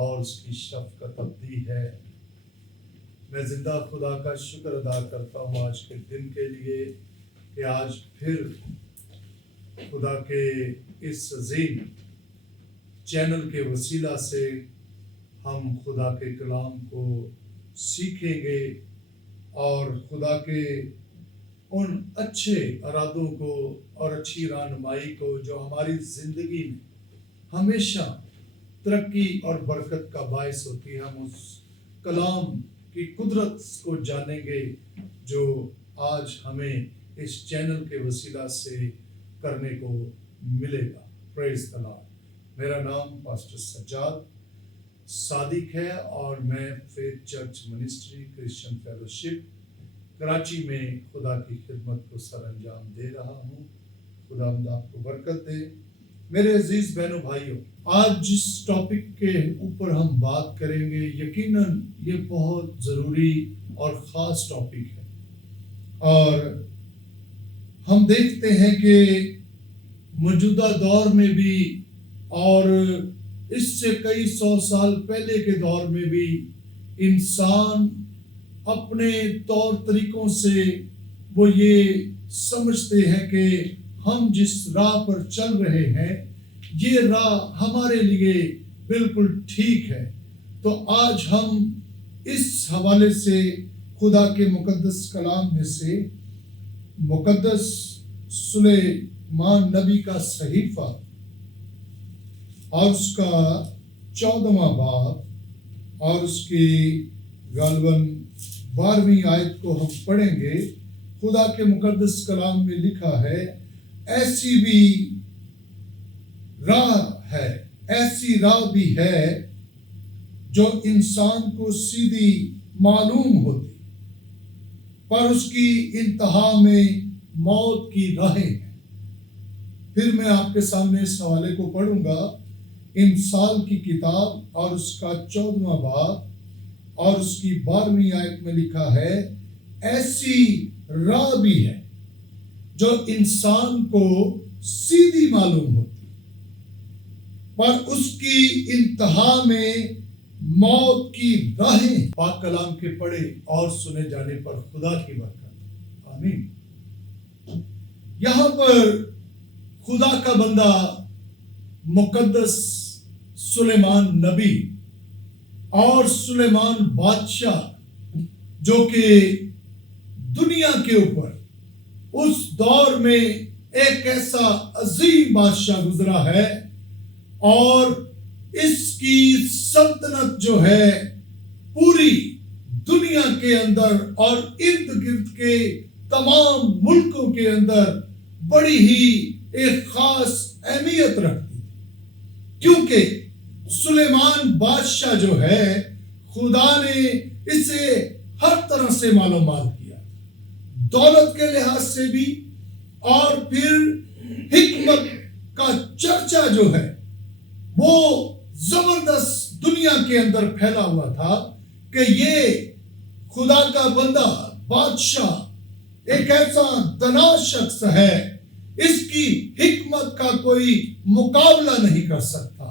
اور اس کی شفقت ابدی ہے۔ میں زندہ خدا کا شکر ادا کرتا ہوں آج کے دن کے لیے کہ آج پھر خدا کے اس عظیم چینل کے وسیلہ سے ہم خدا کے کلام کو سیکھیں گے اور خدا کے ان اچھے ارادوں کو اور اچھی رہنمائی کو جو ہماری زندگی میں ہمیشہ ترقی اور برکت کا باعث ہوتی ہے، ہم اس کلام کی قدرت کو جانیں گے جو آج ہمیں اس چینل کے وسیلہ سے کرنے کو ملے گا۔ پریز دی لارڈ۔ میرا نام پاسٹر سجاد صادق ہے اور میں faith church ministry Christian fellowship Karachi میں خدا کی خدمت کو سر انجام دے رہا ہوں۔ خدا آپ کو برکت دے۔ میرے عزیز بہنوں بھائیوں، آج جس ٹاپک کے اوپر ہم بات کریں گے یقیناً یہ بہت ضروری اور خاص ٹاپک ہے، اور ہم دیکھتے ہیں کہ موجودہ دور میں بھی اور اس سے کئی سو سال پہلے کے دور میں بھی انسان اپنے طور طریقوں سے وہ یہ سمجھتے ہیں کہ ہم جس راہ پر چل رہے ہیں یہ راہ ہمارے لیے بالکل ٹھیک ہے۔ تو آج ہم اس حوالے سے خدا کے مقدس کلام میں سے مقدس سلیمان نبی کا صحیفہ اور اس کا 14واں باب اور اس کی غالباً 12ویں آیت کو ہم پڑھیں گے۔ خدا کے مقدس کلام میں لکھا ہے، ایسی بھی راہ ہے، ایسی راہ بھی ہے جو انسان کو سیدھی معلوم ہوتی، پر اس کی انتہا میں موت کی راہیں ہیں۔ پھر میں آپ کے سامنے اس حوالے کو پڑھوں گا۔ امثال کی کتاب اور اس کا 14واں باب اور اس کی 12ویں آیت میں لکھا ہے، ایسی راہ بھی ہے جو انسان کو سیدھی معلوم ہوتی، پر اس کی انتہا میں موت کی راہیں۔ پاک کلام کے پڑھے اور سنے جانے پر خدا کی برکت، آمین۔ یہاں پر خدا کا بندہ مقدس سلیمان نبی اور سلیمان بادشاہ جو کہ دنیا کے اوپر اس دور میں ایک ایسا عظیم بادشاہ گزرا ہے، اور اس کی سلطنت جو ہے پوری دنیا کے اندر اور ارد گرد کے تمام ملکوں کے اندر بڑی ہی ایک خاص اہمیت رکھتی تھی، کیونکہ سلیمان بادشاہ جو ہے خدا نے اسے ہر طرح سے مال و مال کیا، دولت کے لحاظ سے بھی، اور پھر حکمت کا چرچا جو ہے وہ زبردست دنیا کے اندر پھیلا ہوا تھا کہ یہ خدا کا بندہ بادشاہ ایک ایسا دانا شخص ہے، اس کی حکمت کا کوئی مقابلہ نہیں کر سکتا۔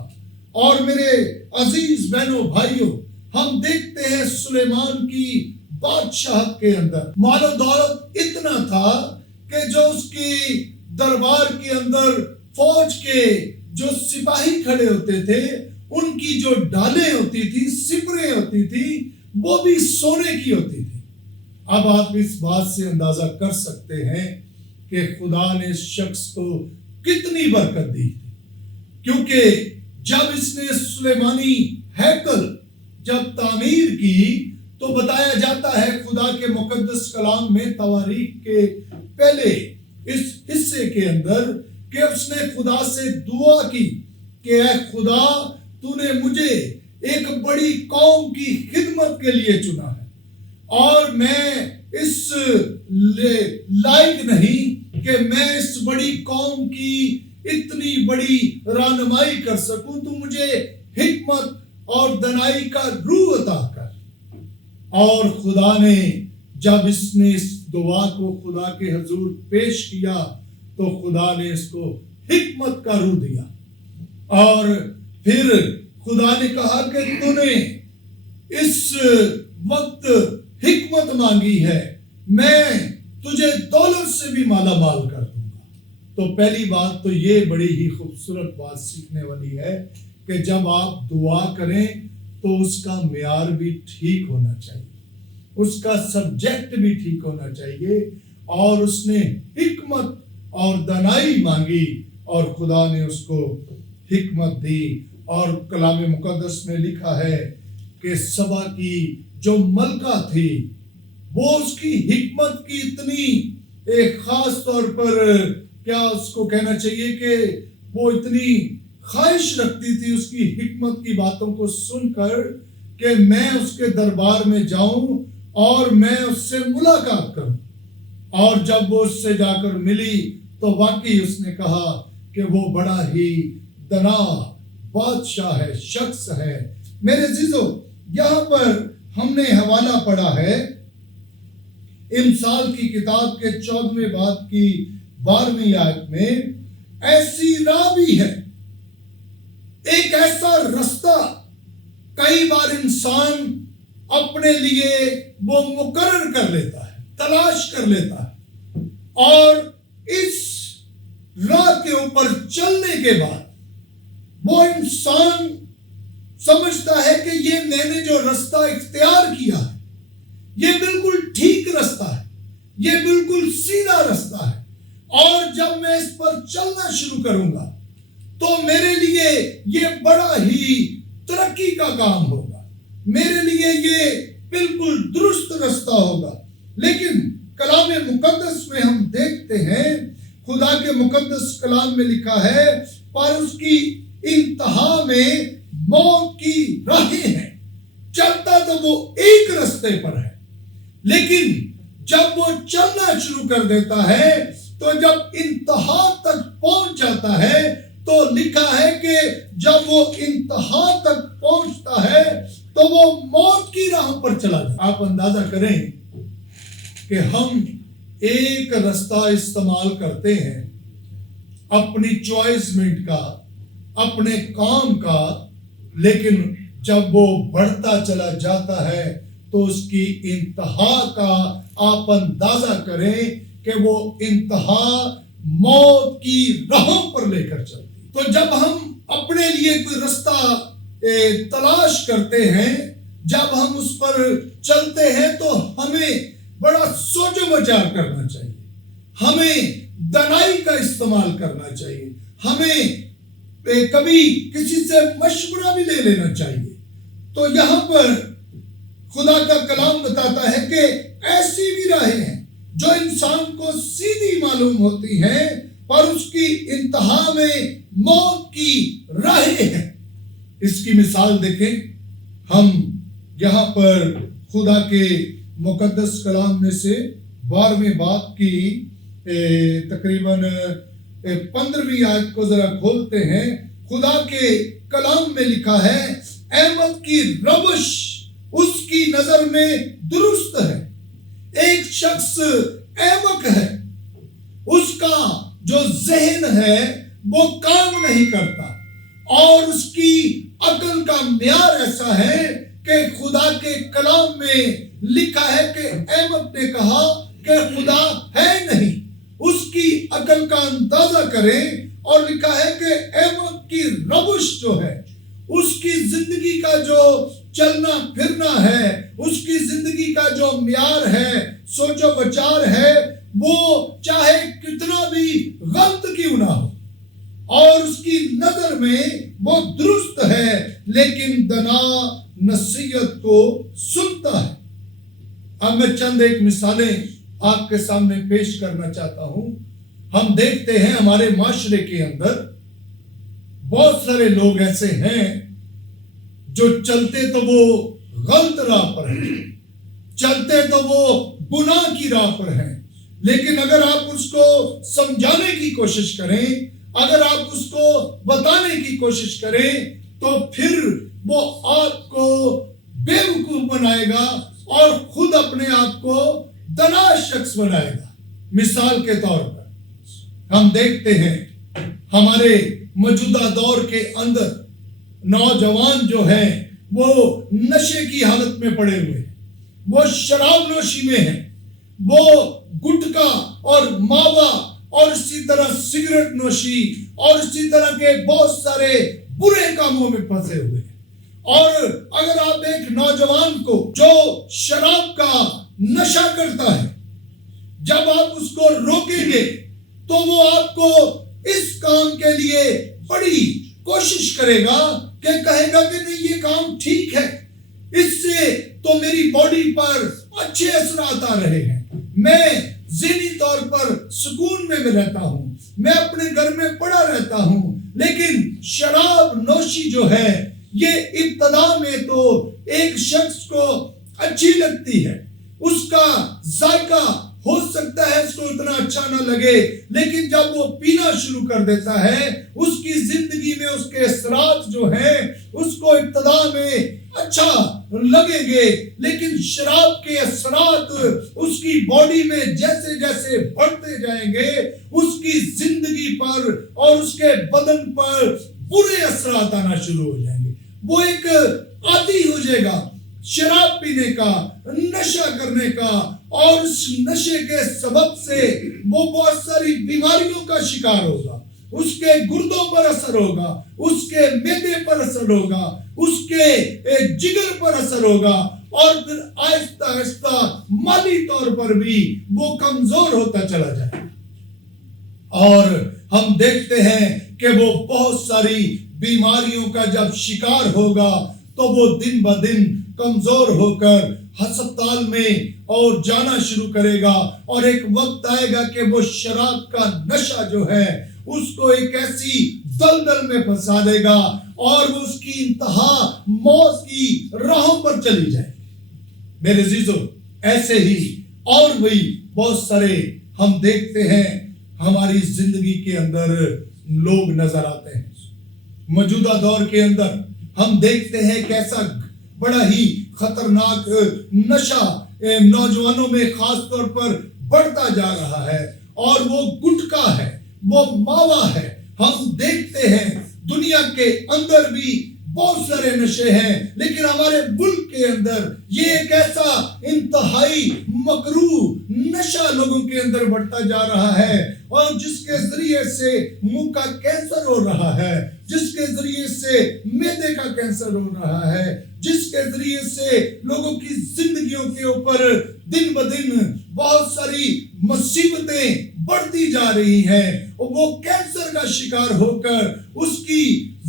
اور میرے عزیز بہنوں بھائیوں، ہم دیکھتے ہیں سلیمان کی بادشاہت کے اندر مال و دولت اتنا تھا کہ جو اس کی دربار کے اندر فوج کے جو سپاہی کھڑے ہوتے تھے، ان کی جو ڈالیں ہوتی تھی، سپریں ہوتی تھی، وہ بھی سونے کی ہوتی تھی۔ اب آپ اس بات سے اندازہ کر سکتے ہیں کہ خدا نے اس شخص کو کتنی برکت دی تھی، کیونکہ جب اس نے سلیمانی ہیکل جب تعمیر کی تو بتایا جاتا ہے خدا کے مقدس کلام میں تواریخ کے پہلے اس حصے کے اندر کہ اس نے خدا سے دعا کی کہ اے خدا، تو نے مجھے ایک بڑی قوم کی خدمت کے لیے چنا ہے، اور میں اس لائق نہیں کہ میں اس بڑی قوم کی اتنی بڑی رہنمائی کر سکوں، تو مجھے حکمت اور دانائی کا روح عطا کر۔ اور خدا نے جب اس نے اس دعا کو خدا کے حضور پیش کیا تو خدا نے اس کو حکمت کا روح دیا، اور پھر خدا نے کہا کہ تو نے اس وقت حکمت مانگی ہے، میں تجھے دولت سے بھی مالا مال کر دوں گا۔ تو پہلی بات تو یہ بڑی ہی خوبصورت بات سیکھنے والی ہے کہ جب آپ دعا کریں تو اس کا معیار بھی ٹھیک ہونا چاہیے، اس کا سبجیکٹ بھی ٹھیک ہونا چاہیے، اور اس نے حکمت اور دانائی مانگی اور خدا نے اس کو حکمت دی۔ اور کلام مقدس میں لکھا ہے کہ سبا کی جو ملکہ تھی وہ اس کی حکمت کی اتنی ایک خاص طور پر کیا اس کو کہنا چاہیے کہ وہ اتنی خواہش رکھتی تھی اس کی حکمت کی باتوں کو سن کر کہ میں اس کے دربار میں جاؤں اور میں اس سے ملاقات کروں۔ اور جب وہ اس سے جا کر ملی تو واقعی اس نے کہا کہ وہ بڑا ہی دنا بادشاہ ہے، شخص ہے۔ میرے عزیزو، یہاں پر ہم نے حوالہ پڑھا ہے امثال کی کتاب کے 14ویں باب کی 12ویں آیت میں، ایسی راہ بھی ہے، ایک ایسا رستہ کئی بار انسان اپنے لیے وہ مقرر کر لیتا ہے، تلاش کر لیتا ہے، اور اس راہ کے اوپر چلنے کے بعد وہ انسان سمجھتا ہے کہ یہ میں نے جو رستہ اختیار کیا ہے یہ بالکل ٹھیک رستہ ہے، یہ بالکل سیدھا رستہ ہے، اور جب میں اس پر چلنا شروع کروں گا تو میرے لیے یہ بڑا ہی ترقی کا کام ہوگا، میرے لیے یہ بالکل درست رستہ ہوگا۔ لیکن کلام مقدس میں ہم دیکھتے ہیں، خدا کے مقدس کلام میں لکھا ہے، پر اس کی انتہا میں موت کی راہیں ہیں۔ چلتا تو وہ ایک رستے پر ہے، لیکن جب وہ چلنا شروع کر دیتا ہے تو جب انتہا تک پہنچ جاتا ہے تو لکھا ہے کہ جب وہ انتہا تک پہنچتا ہے تو وہ موت کی راہ پر چلا جاتا ہے۔ آپ اندازہ کریں کہ ہم ایک رستہ استعمال کرتے ہیں اپنی چوائسمنٹ کا، اپنے کام کا، لیکن جب وہ بڑھتا چلا جاتا ہے تو اس کی انتہا کا آپ اندازہ کریں کہ وہ انتہا موت کی راہوں پر لے کر چلتی۔ تو جب ہم اپنے لیے کوئی رستہ تلاش کرتے ہیں، جب ہم اس پر چلتے ہیں تو ہمیں بڑا سوچ و بچار کرنا چاہیے، ہمیں دانائی کا استعمال کرنا چاہیے، ہمیں کبھی کسی سے مشورہ بھی لے لینا چاہیے۔ تو یہاں پر خدا کا کلام بتاتا ہے کہ ایسی بھی راہیں ہیں جو انسان کو سیدھی معلوم ہوتی ہیں، پر اس کی انتہا میں موت کی راہیں ہیں۔ اس کی مثال دیکھیں، ہم یہاں پر خدا کے مقدس کلام میں سے 12ویں باب کی تقریباً 15ویں آیت کو ذرا کھولتے ہیں۔ خدا کے کلام میں لکھا ہے، احمد کی روش اس کی نظر میں درست ہے۔ ایک شخص احمق ہے، اس کا جو ذہن ہے وہ کام نہیں کرتا، اور اس کی عقل کا معیار ایسا ہے کہ خدا کے کلام میں لکھا ہے کہ احمد نے کہا کہ خدا ہے نہیں۔ اس کی عقل کا اندازہ کریں اور لکھا ہے کہ احمد کی روش جو ہے، اس کی زندگی کا جو چلنا پھرنا ہے، اس کی زندگی کا جو معیار ہے، سوچ و بچار ہے، وہ چاہے کتنا بھی غلط کیوں نہ ہو، اور اس کی نظر میں وہ درست ہے، لیکن دنا نصیحت کو سنتا ہے۔ اب میں چند ایک مثالیں آپ کے سامنے پیش کرنا چاہتا ہوں۔ ہم دیکھتے ہیں ہمارے معاشرے کے اندر بہت سارے لوگ ایسے ہیں جو چلتے تو وہ غلط راہ پر ہیں، چلتے تو وہ گناہ کی راہ پر ہیں، لیکن اگر آپ اس کو سمجھانے کی کوشش کریں، اگر آپ اس کو بتانے کی کوشش کریں تو پھر وہ آپ کو بے وقوف بنائے گا اور خود اپنے آپ کو دنا شخص بنائے گا۔ مثال کے طور پر ہم دیکھتے ہیں ہمارے موجودہ دور کے اندر نوجوان جو ہیں وہ نشے کی حالت میں پڑے ہوئے ہیں، وہ شراب نوشی میں ہیں، وہ گٹکا اور ماوا اور اسی طرح سگریٹ نوشی اور اسی طرح کے بہت سارے برے کاموں میں پھنسے ہوئے ہیں۔ اور اگر آپ ایک نوجوان کو جو شراب کا نشہ کرتا ہے، جب آپ اس کو روکیں گے تو وہ آپ کو اس کام کے لیے بڑی کوشش کرے گا کہ کہے گا کہ نہیں یہ کام ٹھیک ہے، اس سے تو میری باڈی پر اچھے اثرات آ رہے ہیں، میں ذہنی طور پر سکون میں رہتا ہوں، میں اپنے گھر میں پڑا رہتا ہوں۔ لیکن شراب نوشی جو ہے یہ ابتدا میں تو ایک شخص کو اچھی لگتی ہے، اس کا ذائقہ ہو سکتا ہے اس کو اتنا اچھا نہ لگے، لیکن جب وہ پینا شروع کر دیتا ہے اس کی زندگی میں اس کے اثرات جو ہیں اس کو ابتدا میں اچھا لگیں گے، لیکن شراب کے اثرات اس کی باڈی میں جیسے جیسے بڑھتے جائیں گے اس کی زندگی پر اور اس کے بدن پر برے اثرات آنا شروع ہو جائیں گے۔ وہ ایک عادی ہو جائے گا شراب پینے کا، نشہ کرنے کا، اور اس نشے کے سبب سے وہ بہت ساری بیماریوں کا شکار ہوگا، اس کے گردوں پر اثر ہوگا، اس کے معدے پر اثر ہوگا، اس کے جگر پر اثر ہوگا، اور پھر آہستہ آہستہ مالی طور پر بھی وہ کمزور ہوتا چلا جائے۔ اور ہم دیکھتے ہیں کہ وہ بہت ساری بیماریوں کا جب شکار ہوگا تو وہ دن بہ دن کمزور ہو کر ہسپتال میں اور جانا شروع کرے گا، اور ایک وقت آئے گا کہ وہ شراب کا نشہ جو ہے اس کو ایک ایسی دلدل میں پھنسا دے گا اور وہ اس کی انتہا موت کی راہوں پر چلی جائے گی۔ میرے عزیزو، ایسے ہی اور بھی بہت سارے ہم دیکھتے ہیں ہماری زندگی کے اندر لوگ نظر آتے ہیں۔ موجودہ دور کے اندر ہم دیکھتے ہیں کیسا بڑا ہی خطرناک نشہ نوجوانوں میں خاص طور پر بڑھتا جا رہا ہے، اور وہ گٹکا ہے، وہ ماوا ہے۔ ہم دیکھتے ہیں دنیا کے اندر بھی بہت سارے نشے ہیں، لیکن ہمارے ملک کے اندر یہ ایک ایسا انتہائی مکروہ نشہ لوگوں کے اندر بڑھتا جا رہا ہے، اور جس کے ذریعے سے منہ کا کینسر ہو رہا ہے، جس کے ذریعے سے معدے کا کینسر ہو رہا ہے، جس کے ذریعے سے لوگوں کی زندگیوں کے اوپر دن بہ دن بہت ساری مصیبتیں بڑھتی جا رہی ہیں، اور وہ کینسر کا شکار ہو کر اس کی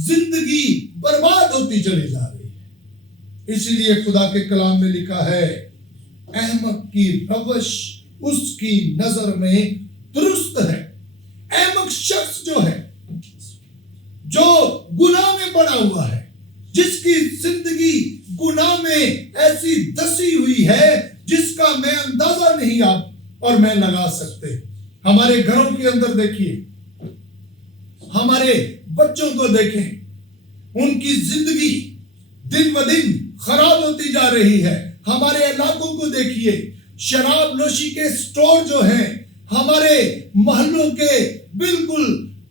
زندگی برباد ہوتی چلی جا رہی ہے۔ اسی لیے خدا کے کلام میں لکھا ہے، احمق کی روش اس کی نظر میں درست ہے۔ احمق شخص جو ہے، جو گناہ میں پڑا ہوا ہے، جس کی زندگی گناہ میں ایسی دسی ہوئی ہے جس کا میں اندازہ نہیں آپ اور میں لگا سکتے۔ ہمارے گھروں کے اندر دیکھیے، ہمارے بچوں کو دیکھیں، ان کی زندگی دن بہ دن خراب ہوتی جا رہی ہے۔ ہمارے علاقوں کو دیکھیے، شراب نوشی کے سٹور جو ہیں ہمارے محلوں کے بالکل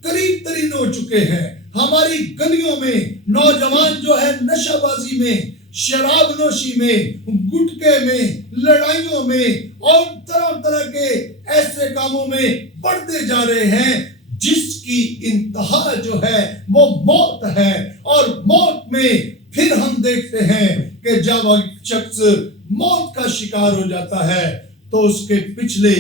قریب ترین ہو چکے ہیں۔ ہماری گلیوں میں نوجوان جو ہے نشہ بازی میں، شراب نوشی میں، گٹکے میں، لڑائیوں میں اور طرح طرح کے ایسے کاموں میں بڑھتے جا رہے ہیں، جس کی انتہا جو ہے وہ موت ہے۔ اور موت میں پھر ہم دیکھتے ہیں کہ جب ایک شخص موت کا شکار ہو جاتا ہے تو اس کے پچھلے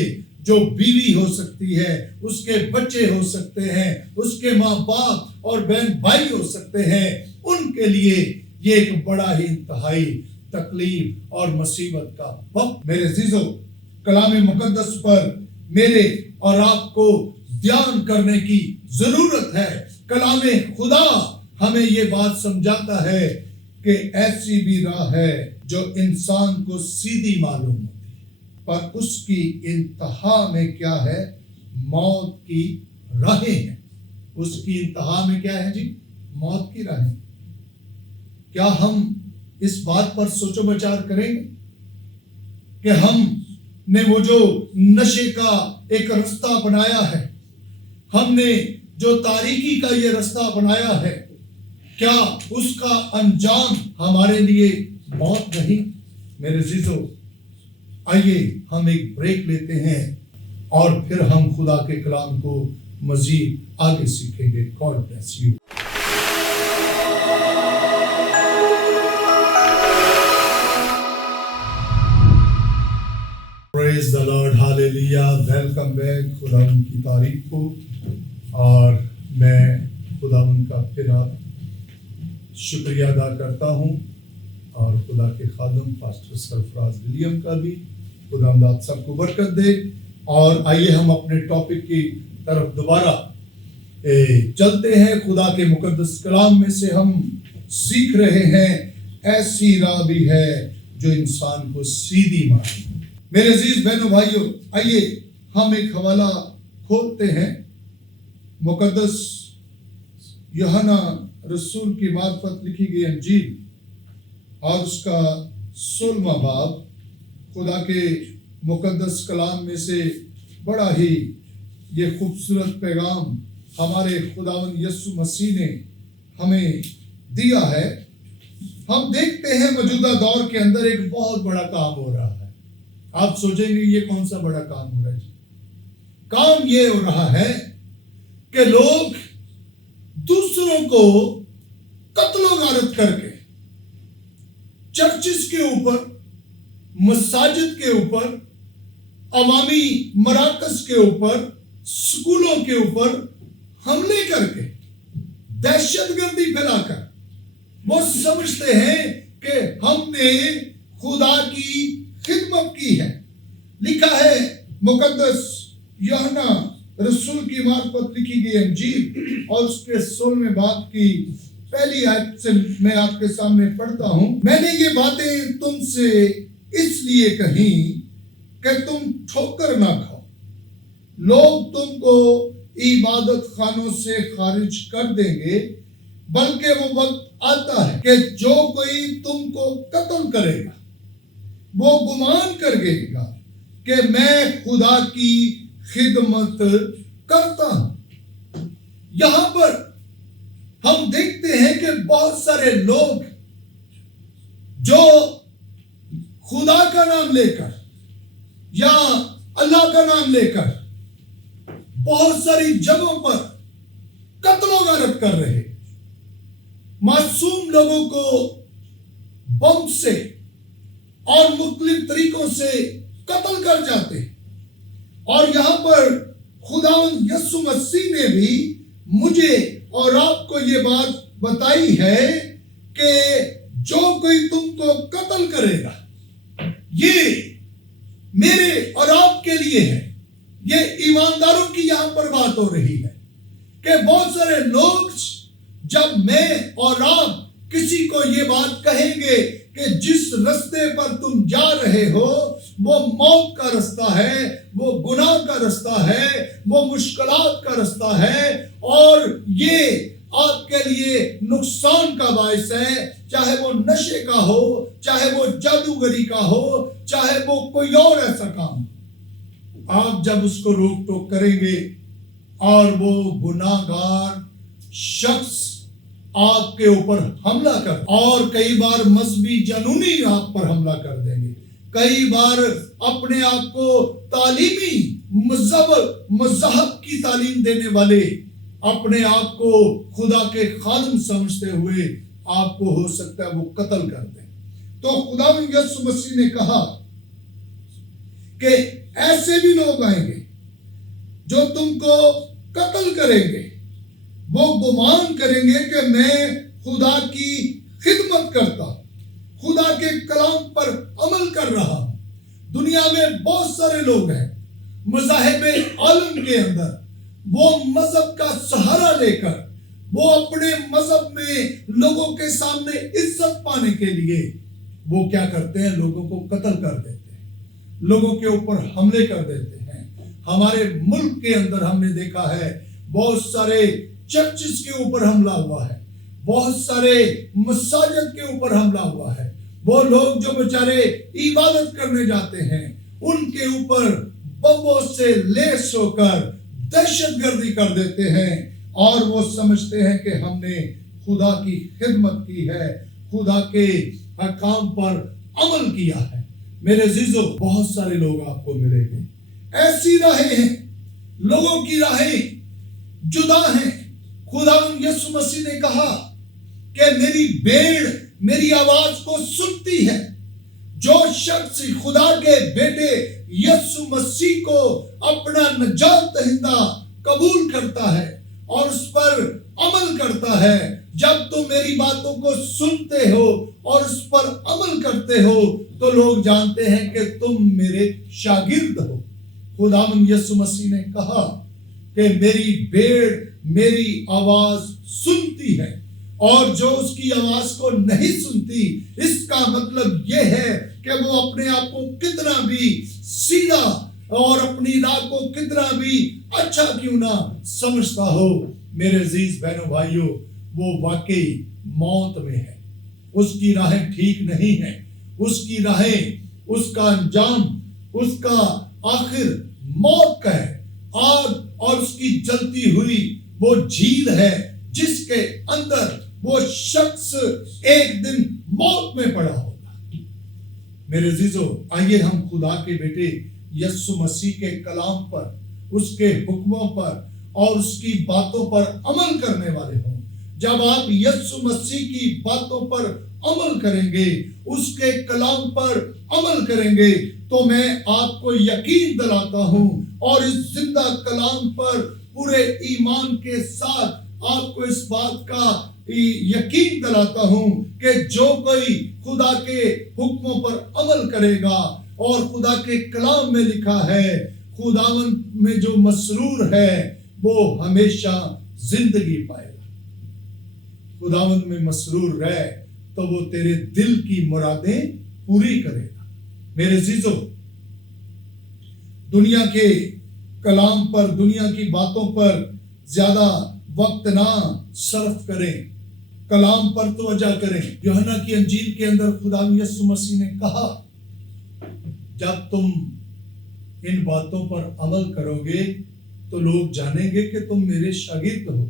جو بیوی ہو سکتی ہے، اس کے بچے ہو سکتے ہیں، اس کے ماں باپ اور بہن بھائی ہو سکتے ہیں، ان کے لیے یہ ایک بڑا ہی انتہائی تکلیف اور مصیبت کا وقت۔ میرے عزیزو، کلام مقدس پر میرے اور آپ کو دھیان کرنے کی ضرورت ہے۔ کلام خدا ہمیں یہ بات سمجھاتا ہے کہ ایسی بھی راہ ہے جو انسان کو سیدھی معلوم ہوتی ہے، پر اس کی انتہا میں کیا ہے؟ موت کی راہیں ہیں۔ اس کی انتہا میں کیا ہے جی؟ موت کی راہیں۔ کیا ہم اس بات پر سوچ و بچار کریں گے کہ ہم نے وہ جو نشے کا ایک رستہ اپنایا ہے، ہم نے جو تاریکی کا یہ رستہ اپنایا ہے، کیا اس کا انجام ہمارے لیے موت نہیں؟ میرے عزیزو، آئیے ہم ایک بریک لیتے ہیں اور پھر ہم خدا کے کلام کو مزید آگے سیکھیں گے۔ God bless you۔ Praise the Lord, hallelujah, welcome back۔ خدا ان کی تعریف ہو، اور میں خدا ان کا پھر شکریہ ادا کرتا ہوں، اور خدا کے خادم پاسٹر سرفراز ولیم کا بھی۔ خدا آپ سب کو برکت دے۔ اور آئیے ہم اپنے ٹاپک کی طرف دوبارہ چلتے ہیں۔ خدا کے مقدس کلام میں سے ہم سیکھ رہے ہیں ایسی راہ بھی ہے جو انسان کو سیدھی مانے۔ میرے عزیز بہنوں بھائیوں، آئیے ہم ایک حوالہ کھولتے ہیں، مقدس یوحنا رسول کی معرفت لکھی گئی انجیل اور اس کا 16واں باب۔ خدا کے مقدس کلام میں سے بڑا ہی یہ خوبصورت پیغام ہمارے خداوند یسوع مسیح نے ہمیں دیا ہے۔ ہم دیکھتے ہیں موجودہ دور کے اندر ایک بہت بڑا کام ہو رہا ہے۔ آپ سوچیں گے یہ کون سا بڑا کام ہو رہا ہے؟ کام یہ ہو رہا ہے کہ لوگ دوسروں کو قتل و غارت کر کے چرچز کے اوپر، مساجد کے اوپر، عوامی مراکز کے اوپر، سکولوں کے اوپر حملے کر کے، دہشت گردی پھیلا کر وہ سمجھتے ہیں کہ ہم نے خدا کی خدمت کی ہے۔ لکھا ہے مقدس یوحنا رسول کی معرفت لکھی گئی انجیل اور اس کے 16ویں باب کی پہلی آیت سے میں آپ کے سامنے پڑھتا ہوں۔ میں نے یہ باتیں تم سے اس لیے کہیں کہ تم ٹھوکر نہ کھاؤ۔ لوگ تم کو عبادت خانوں سے خارج کر دیں گے، بلکہ وہ وقت آتا ہے کہ جو کوئی تم کو قتل کرے گا وہ گمان کرے گا کہ میں خدا کی خدمت کرتا ہوں۔ یہاں پر ہم دیکھتے ہیں کہ بہت سارے لوگ جو خدا کا نام لے کر یا اللہ کا نام لے کر بہت ساری جگہوں پر قتل و غارت کر رہے، معصوم لوگوں کو بم سے اور مختلف طریقوں سے قتل کر جاتے۔ اور یہاں پر خداوند یسوع مسیح نے بھی مجھے اور آپ کو یہ بات بتائی ہے کہ جو کوئی تم کو قتل کرے گا، یہ میرے اور آپ کے لیے ہے۔ یہ ایمانداروں کی یہاں پر بات ہو رہی ہے کہ بہت سارے لوگ جب میں اور آپ کسی کو یہ بات کہیں گے کہ جس رستے پر تم جا رہے ہو وہ موت کا رستہ ہے، وہ گناہ کا رستہ ہے، وہ مشکلات کا رستہ ہے، اور یہ آپ کے لیے نقصان کا باعث ہے، چاہے وہ نشے کا ہو، چاہے وہ جادوگری کا ہو، چاہے وہ کوئی اور ایسا کام ہو۔ آپ جب اس کو روک ٹوک کریں گے اور وہ گناہ گار شخص آپ کے اوپر حملہ کر، اور کئی بار مذہبی جنونی آپ پر حملہ کر دیں گے، کئی بار اپنے آپ کو تعلیمی مذہب کی تعلیم دینے والے اپنے آپ کو خدا کے خادم سمجھتے ہوئے آپ کو ہو سکتا ہے وہ قتل کر دیں۔ تو خداوند یسوع مسیح نے کہا کہ ایسے بھی لوگ آئیں گے جو تم کو قتل کریں گے، وہ گمان کریں گے کہ میں خدا کی خدمت کرتا ہوں، خدا کے کلام پر عمل کر رہا ہوں۔ دنیا میں بہت سارے لوگ ہیں مذاہب عالم کے اندر، وہ مذہب کا سہارا لے کر وہ اپنے مذہب میں لوگوں کے سامنے عزت پانے کے لیے وہ کیا کرتے ہیں؟ لوگوں کو قتل کر دیتے ہیں، لوگوں کے اوپر حملے کر دیتے ہیں۔ ہمارے ملک کے اندر ہم نے دیکھا ہے بہت سارے چرچز کے اوپر حملہ ہوا ہے، بہت سارے مساجد کے اوپر حملہ ہوا ہے۔ وہ لوگ جو بیچارے عبادت کرنے جاتے ہیں ان کے اوپر بموں سے لیس ہو کر دہشت گردی کر دیتے ہیں، اور وہ سمجھتے ہیں کہ ہم نے خدا کی خدمت کی ہے، خدا کے احکام پر عمل کیا ہے۔ میرے عزیزو، بہت سارے لوگ آپ کو ملیں گے، ایسی راہیں ہیں، لوگوں کی راہیں جدا ہیں۔ خداوند یسوع مسیح نے کہا کہ میری بھیڑ میری آواز کو سنتی ہے۔ جو شخص خدا کے بیٹے یسوع مسیح کو اپنا نجات دہندہ قبول کرتا ہے اور اس پر عمل کرتا ہے، جب تم میری باتوں کو سنتے ہو اور اس پر عمل کرتے ہو تو لوگ جانتے ہیں کہ تم میرے شاگرد ہو۔ خداوند یسوع مسیح نے کہا کہ میری بھیڑ میری آواز سنتی ہے، اور جو اس کی آواز کو نہیں سنتی، اس کا مطلب یہ ہے کہ وہ اپنے آپ کو کتنا بھی سیدھا اور اپنی راہ کو کتنا بھی اچھا کیوں نہ سمجھتا ہو، میرے عزیز بہنوں بھائیوں، وہ واقعی موت میں ہے۔ اس کی راہیں ٹھیک نہیں ہیں، اس کی راہیں، اس کا انجام، اس کا آخر موت کا ہے۔ آگ اور اس کی جلتی ہوئی وہ جھیل ہے جس کے اندر وہ شخص ایک دن موت میں پڑا ہوگا۔ میرے عزیزو، آئیے ہم خدا کے بیٹے یسوع مسیح کے کلام پر، اس کے حکموں پر اور اس کی باتوں پر عمل کرنے والے ہوں۔ جب آپ یسوع مسیح کی باتوں پر عمل کریں گے، اس کے کلام پر عمل کریں گے، تو میں آپ کو یقین دلاتا ہوں اور اس زندہ کلام پر پورے ایمان کے ساتھ آپ کو اس بات کا یقین دلاتا ہوں کہ جو کوئی خدا کے حکموں پر عمل کرے گا، اور خدا کے کلام میں لکھا ہے خداوند میں جو مسرور ہے وہ ہمیشہ زندگی پائے گا۔ خداوند میں مسرور رہ تو وہ تیرے دل کی مرادیں پوری کرے گا۔ میرے عزیزو، دنیا کے کلام پر، دنیا کی باتوں پر زیادہ وقت نہ صرف کریں، کلام پر توجہ کریں۔ یوحنا کی انجیل کے اندر خداوند یسوع مسیح نے کہا، جب تم ان باتوں پر عمل کرو گے تو لوگ جانیں گے کہ تم میرے شاگرد ہو۔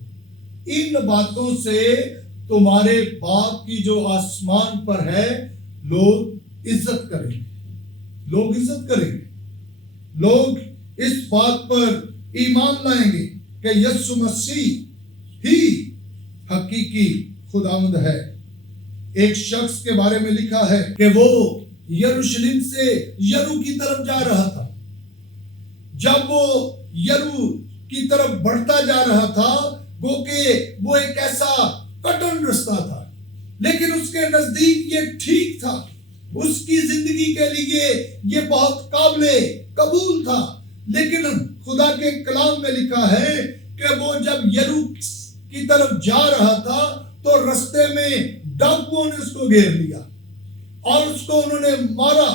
ان باتوں سے تمہارے باپ کی جو آسمان پر ہے لوگ عزت کریں گے، لوگ عزت کریں گے، لوگ اس بات پر ایمان لائیں گے کہ یسوع مسیح ہی حقیقی خداوند ہے۔ ایک شخص کے بارے میں لکھا ہے کہ وہ یروشلم سے یرو کی طرف جا رہا تھا۔ جب وہ یرو کی طرف بڑھتا جا رہا تھا، گو کہ وہ ایک ایسا کٹن رستہ تھا، لیکن اس کے نزدیک یہ ٹھیک تھا، اس کی زندگی کے لیے یہ بہت قابل قبول تھا۔ لیکن خدا کے کلام میں لکھا ہے کہ وہ جب یرو کی طرف جا رہا تھا تو رستے میں ڈاکوؤں نے اس کو گھیر لیا اور اس کو انہوں نے مارا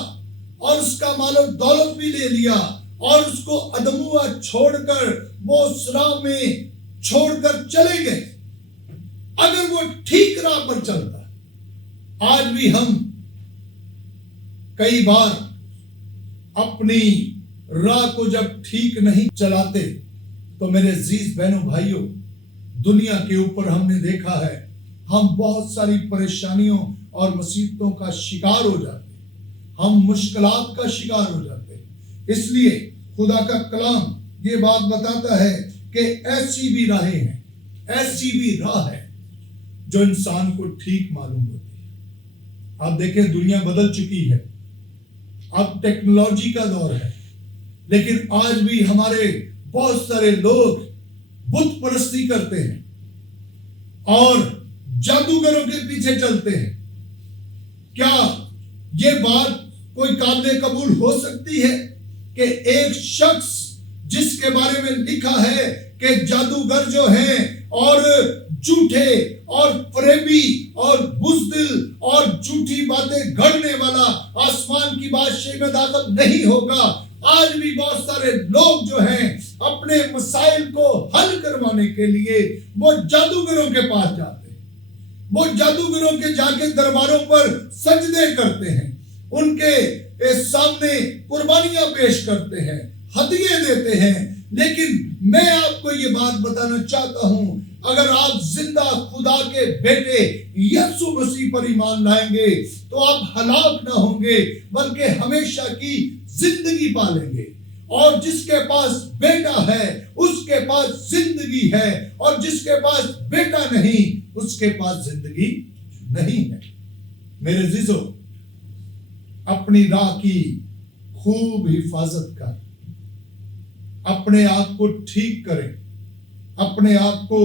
اور اس کا مال و دولت بھی لے لیا اور اس کو ادموا چھوڑ کر وہ اس راہ میں چھوڑ کر چلے گئے۔ اگر وہ ٹھیک راہ پر چلتا، آج بھی ہم کئی بار اپنی راہ کو جب ٹھیک نہیں چلاتے تو میرے عزیز بہنوں بھائیوں، دنیا کے اوپر ہم نے دیکھا ہے ہم بہت ساری پریشانیوں اور مصیبتوں کا شکار ہو جاتے ہیں، ہم مشکلات کا شکار ہو جاتے ہیں۔ اس لیے خدا کا کلام یہ بات بتاتا ہے کہ ایسی بھی راہیں ہیں، ایسی بھی راہ ہے جو انسان کو ٹھیک معلوم ہوتی ہے۔ آپ دیکھیں دنیا بدل چکی ہے، اب ٹیکنالوجی کا دور ہے، لیکن آج بھی ہمارے بہت سارے لوگ بت پرستی کرتے ہیں اور جادوگروں کے پیچھے چلتے ہیں۔ کیا یہ بات کوئی قابل قبول ہو سکتی ہے کہ ایک شخص جس کے بارے میں لکھا ہے کہ جادوگر جو ہیں اور جھوٹے اور فریبی اور بزدل اور جھوٹی باتیں گھڑنے والا آسمان کی بادشاہی میں داخل نہیں ہوگا؟ آج بھی بہت سارے لوگ جو ہیں اپنے مسائل کو حل کروانے کے لیے وہ جادوگروں کے پاس جاتے ہیں، وہ جادوگروں کے جا کے درباروں پر سجدے کرتے ہیں، ان کے سامنے قربانیاں پیش کرتے ہیں، ہدیے دیتے ہیں۔ لیکن میں آپ کو یہ بات بتانا چاہتا ہوں، اگر آپ زندہ خدا کے بیٹے یسوع مسیح پر ایمان لائیں گے تو آپ ہلاک نہ ہوں گے بلکہ ہمیشہ کی زندگی پالیں گے. اور جس کے پاس بیٹا ہے اس کے پاس زندگی ہے، اور جس کے پاس بیٹا نہیں اس کے پاس زندگی نہیں ہے. میرے عزیزو، اپنی راہ کی خوب حفاظت کر، اپنے آپ کو ٹھیک کریں، اپنے آپ کو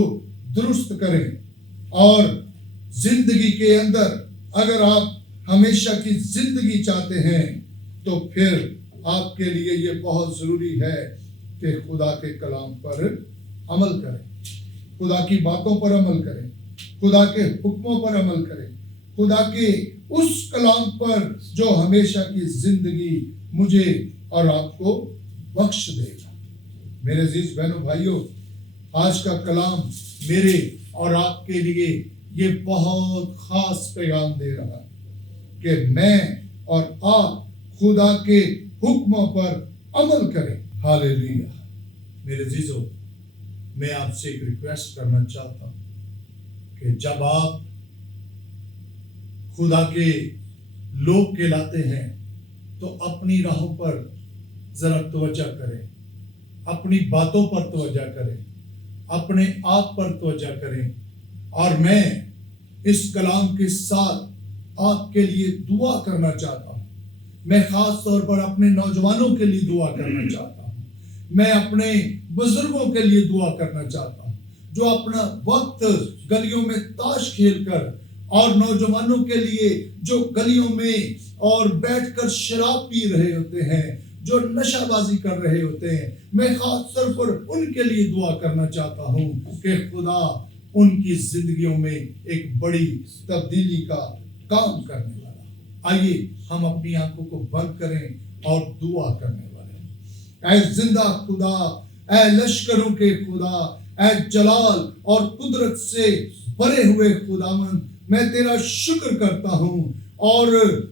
درست کریں، اور زندگی کے اندر اگر آپ ہمیشہ کی زندگی چاہتے ہیں تو پھر آپ کے لیے یہ بہت ضروری ہے کہ خدا کے کلام پر عمل کریں، خدا کی باتوں پر عمل کریں، خدا کے حکموں پر عمل کریں، خدا کے اس کلام پر جو ہمیشہ کی زندگی مجھے اور آپ کو بخش دے گا. میرے عزیز بہنوں بھائیوں، آج کا کلام میرے اور آپ کے لیے یہ بہت خاص پیغام دے رہا ہے کہ میں اور آپ خدا کے حکموں پر عمل کریں. ہاللیلویا. میرے عزیزو، میں آپ سے ایک ریکویسٹ کرنا چاہتا ہوں کہ جب آپ خدا کے لوگ کہلاتے ہیں تو اپنی راہوں پر ذرا توجہ کریں، اپنی باتوں پر توجہ کریں، اپنے آپ پر توجہ کریں. اور میں اس کلام کے ساتھ آپ کے لیے دعا کرنا چاہتا ہوں. میں خاص طور پر اپنے نوجوانوں کے لیے دعا کرنا چاہتا ہوں. میں اپنے بزرگوں کے لیے دعا کرنا چاہتا ہوں جو اپنا وقت گلیوں میں تاش کھیل کر، اور نوجوانوں کے لیے جو گلیوں میں اور بیٹھ کر شراب پی رہے ہوتے ہیں، جو نشہ بازی کر رہے ہوتے ہیں، میں خاص طور پر ان کے لیے دعا کرنا چاہتا ہوں کہ خدا ان کی زندگیوں میں ایک بڑی تبدیلی کا کام کرنے والا. آئیے ہم اپنی آنکھوں کو بند کریں اور دعا کرنے والے ہیں. اے زندہ خدا، اے لشکروں کے خدا، اے جلال اور قدرت سے بھرے ہوئے خداوند، میں تیرا شکر کرتا ہوں اور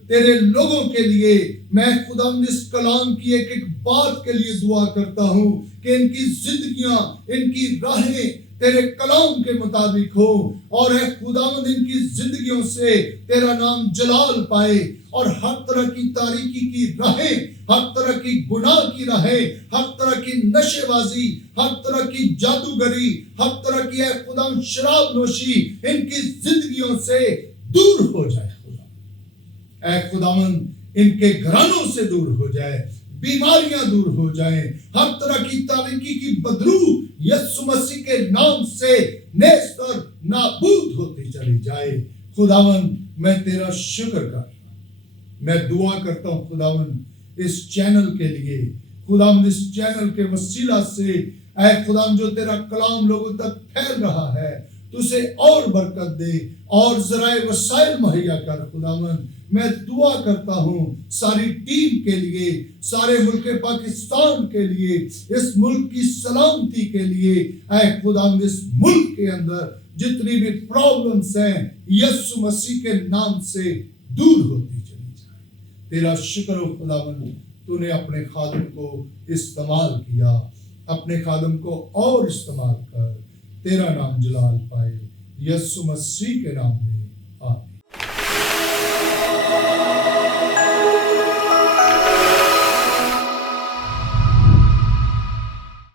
تیرے لوگوں کے لیے میں خداوند اس کلام کی ایک ایک بات کے لیے دعا کرتا ہوں کہ ان کی زندگیاں، ان کی راہیں تیرے کلام کے مطابق ہو، اور اے خداوند ان کی زندگیوں سے تیرا نام جلال پائے، اور ہر طرح کی تاریکی کی راہیں، ہر طرح کی گناہ کی راہیں، ہر طرح کی نشے بازی، ہر طرح کی جادوگری، ہر طرح کی اے خداوند شراب نوشی ان کی زندگیوں سے دور ہو جائے. اے خداوند ان کے گھرانوں سے دور ہو جائے، بیماریاں دور ہو جائیں، ہر طرح کی تاریکی کی بدرو یسوع مسیح کے نام سے نیست اور نابود ہوتی چلی جائے. خداوند میں تیرا شکر کرتا ہوں. میں دعا کرتا ہوں خداوند اس چینل کے لیے، خداوند اس چینل کے وسیلہ سے اے خداوند جو تیرا کلام لوگوں تک پھیل رہا ہے تو اسے اور برکت دے اور ذرائع وسائل مہیا کر. خداوند میں دعا کرتا ہوں ساری ٹیم کے لیے، سارے ملک پاکستان کے لیے، اس ملک کی سلامتی کے لیے. اے خداوند اس ملک کے اندر جتنی بھی پرابلمز ہیں یسوع مسیح کے نام سے دور ہوتی چلی جائے. تیرا شکر ہو خداوند، تو نے اپنے خادم کو استعمال کیا، اپنے خادم کو اور استعمال کر، تیرا نام جلال پائے. یسوع مسیح کے نام میں آمین.